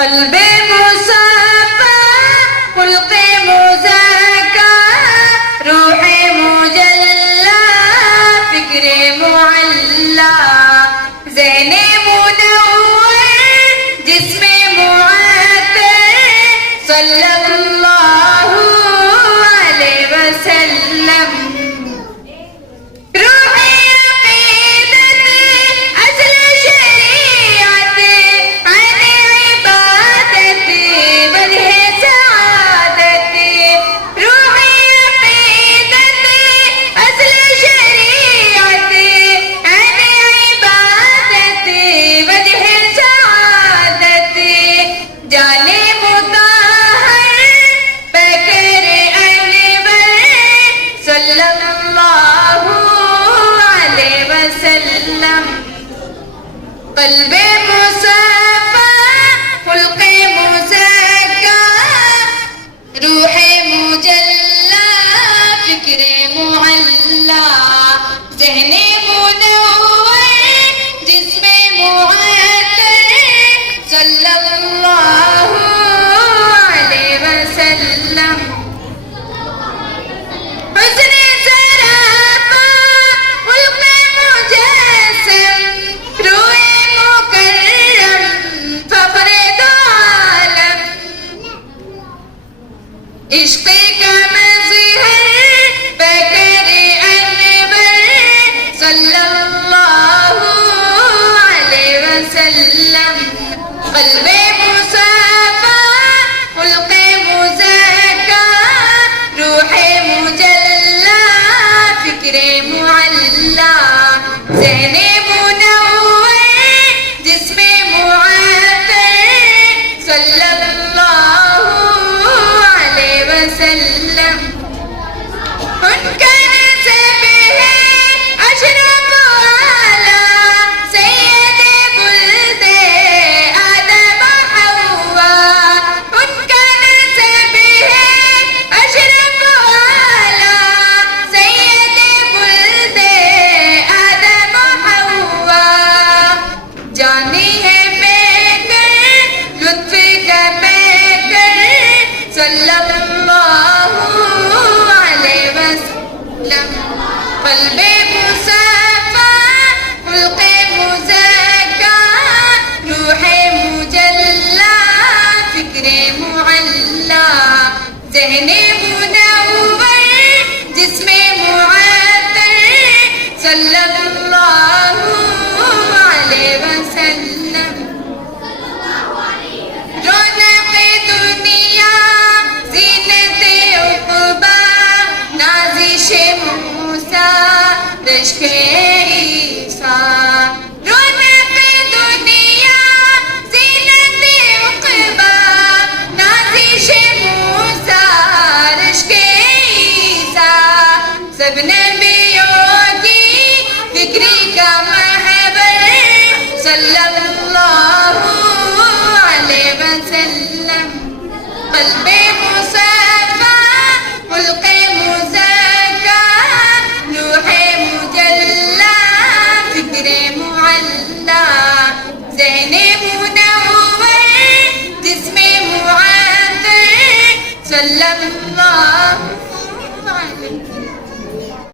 قلب مصفى خلق مزكى روح مجلى فکر معلى ذہن منور جسم معطر صلی اللہ علیہ وسلم روح عقیدت اصل شریعت عین عبادت وجہ سعادت روح عقیدت اصل شریعت عین عبادت وجہ سعادت جانے مطہر بکر انور صلی اللہ علیہ وسلم قلب مصفى خلق مزكى روح مجلى فکر معلى ذہن منور جسم معطر صلی اللہ علیہ وسلم حسن سراپا خلق مجسم روح مکرم فخر دو عالم عشق کا مظہر بکر انور صلی اللہ علیہ وسلم قلب مصفى خلق مزكى روح مجلى فکر معلى ذہن منور جسم معطر صلی اللہ علیہ وسلم ان کا نسب ہے اشرف اعلیٰ سید ولد آدم حوا ان کا نسب ہے اشرف اعلیٰ سید ولد آدم حوا جانی ہے پیکر لطف کا پیکر صلی اللہ علیہ وسلم قلب مصفى خلق مزكى روح مجلى فکر معلى ذہن منور جسم معطر صلی اللہ علیہ وسلم رونق دنیا زینت عقبی نازش موسیٰ رشک عیسیٰ رونق دنیا زینت عقبی نازش موسیٰ رشک عیسیٰ سب نبیوں کی فکری کا محور صلی اللہ علیہ وسلم قلب مصفى خلق مزكى روح